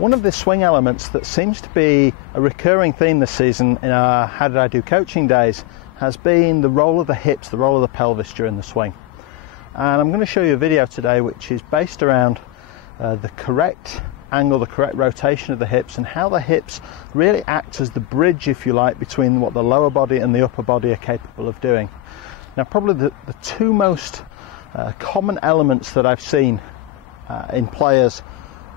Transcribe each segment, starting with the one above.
One of the swing elements that seems to be a recurring theme this season in our HDiD coaching days has been the role of the hips, the role of the pelvis during the swing. And I'm going to show you a video today which is based around the correct angle, the correct rotation of the hips, and how the hips really act as the bridge, if you like, between what the lower body and the upper body are capable of doing. Now, probably the two most common elements that I've seen in players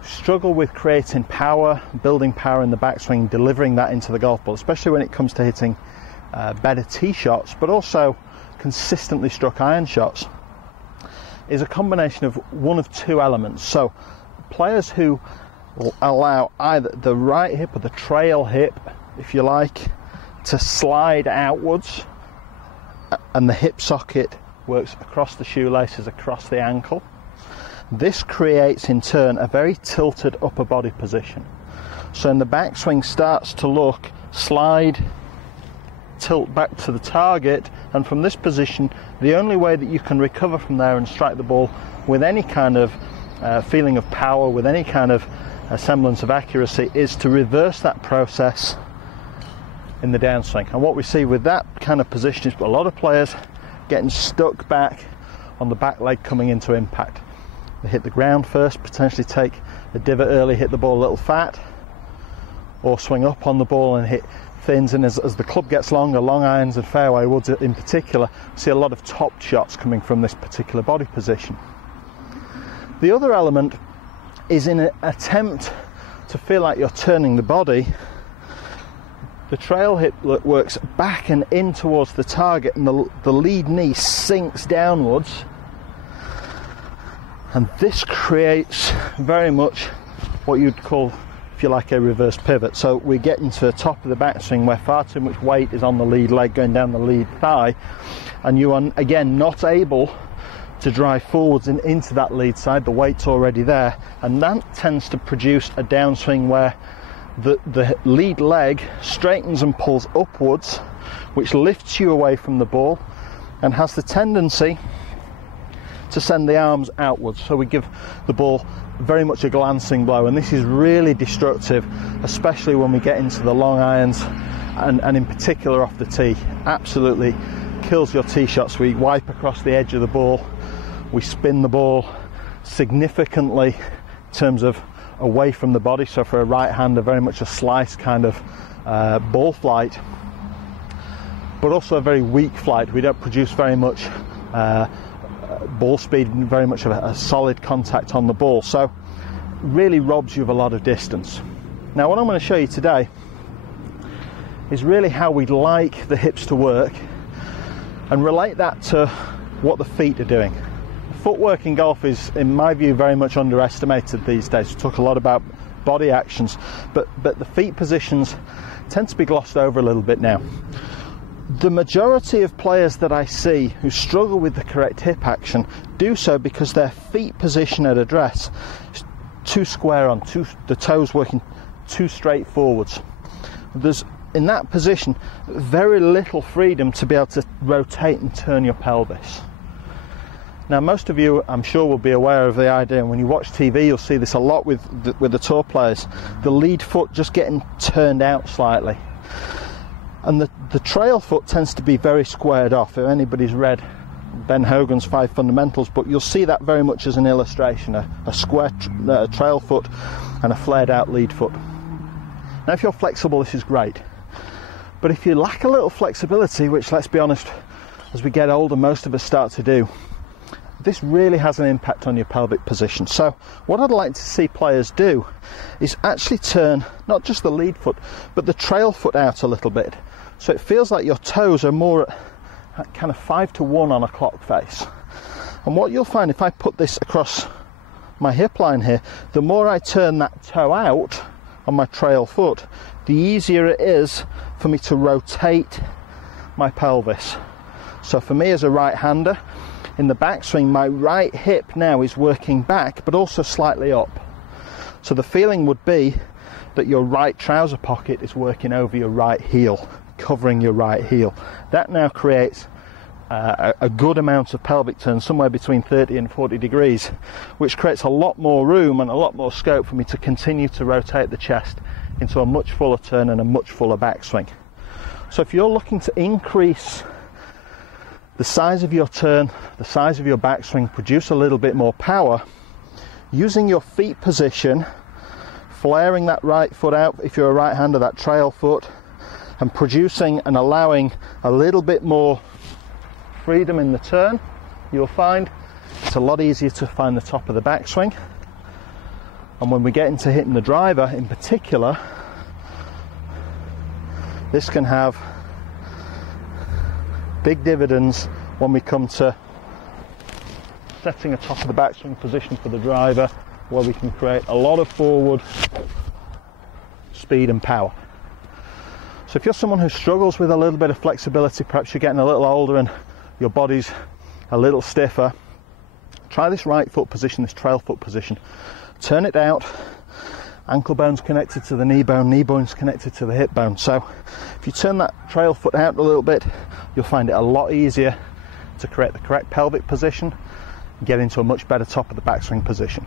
struggle with creating power, building power in the backswing, delivering that into the golf ball, especially when it comes to hitting better tee shots, but also consistently struck iron shots, is a combination of one of two elements. So players who will allow either the right hip or the trail hip, if you like, to slide outwards, and the hip socket works across the shoelaces, across the ankle. This creates in turn a very tilted upper body position. So in the backswing starts to look slide, tilt back to the target, and from this position the only way that you can recover from there and strike the ball with any kind of feeling of power, with any kind of semblance of accuracy, is to reverse that process in the downswing. And what we see with that kind of position is a lot of players getting stuck back on the back leg coming into impact. They hit the ground first, potentially take a divot early, hit the ball a little fat, or swing up on the ball and hit thins. And as the club gets longer, long irons and fairway woods in particular, see a lot of topped shots coming from this particular body position. The other element is in an attempt to feel like you're turning the body, the trail hip works back and in towards the target, and the lead knee sinks downwards. And this creates very much what you'd call, if you like, a reverse pivot. So we get into the top of the backswing where far too much weight is on the lead leg going down the lead thigh, and you are again not able to drive forwards and into that lead side. The weight's already there, and that tends to produce a downswing where the lead leg straightens and pulls upwards, which lifts you away from the ball and has the tendency to send the arms outwards. So we give the ball very much a glancing blow, and this is really destructive, especially when we get into the long irons and in particular off the tee. Absolutely kills your tee shots. We wipe across the edge of the ball, we spin the ball significantly in terms of away from the body. So for a right hander, very much a slice kind of ball flight, but also a very weak flight. We don't produce very much ball speed, very much of a solid contact on the ball, so really robs you of a lot of distance. Now what I'm going to show you today is really how we'd like the hips to work and relate that to what the feet are doing. Footwork in golf is, in my view, very much underestimated these days. We talk a lot about body actions, but the feet positions tend to be glossed over a little bit now. The majority of players that I see who struggle with the correct hip action do so because their feet position at address is too square on, the toes working too straight forwards. There's, in that position, very little freedom to be able to rotate and turn your pelvis. Now, most of you, I'm sure, will be aware of the idea, and when you watch TV you'll see this a lot with the tour players, the lead foot just getting turned out slightly. And the trail foot tends to be very squared off. If anybody's read Ben Hogan's 5 Fundamentals book, you'll see that very much as an illustration, a square trail foot and a flared out lead foot. Now if you're flexible, this is great. But if you lack a little flexibility, which, let's be honest, as we get older most of us start to do, this really has an impact on your pelvic position. So what I'd like to see players do is actually turn not just the lead foot but the trail foot out a little bit, so it feels like your toes are more at kind of 5 to 1 on a clock face. And what you'll find, if I put this across my hip line here, the more I turn that toe out on my trail foot, the easier it is for me to rotate my pelvis. So for me as a right hander, in the backswing, my right hip now is working back but also slightly up. So the feeling would be that your right trouser pocket is working over your right heel, covering your right heel. That now creates a good amount of pelvic turn, somewhere between 30 and 40 degrees, which creates a lot more room and a lot more scope for me to continue to rotate the chest into a much fuller turn and a much fuller backswing. So if you're looking to increase the size of your turn, the size of your backswing, produce a little bit more power, using your feet position, flaring that right foot out if you're a right-hander, that trail foot, and producing and allowing a little bit more freedom in the turn, you'll find it's a lot easier to find the top of the backswing. And when we get into hitting the driver in particular, this can have big dividends when we come to setting a top of the backswing position for the driver, where we can create a lot of forward speed and power. So if you're someone who struggles with a little bit of flexibility, perhaps you're getting a little older and your body's a little stiffer, try this right foot position, this trail foot position. Turn it out, ankle bone's connected to the knee bone's connected to the hip bone. So if you turn that trail foot out a little bit, you'll find it a lot easier to create the correct pelvic position and get into a much better top of the backswing position.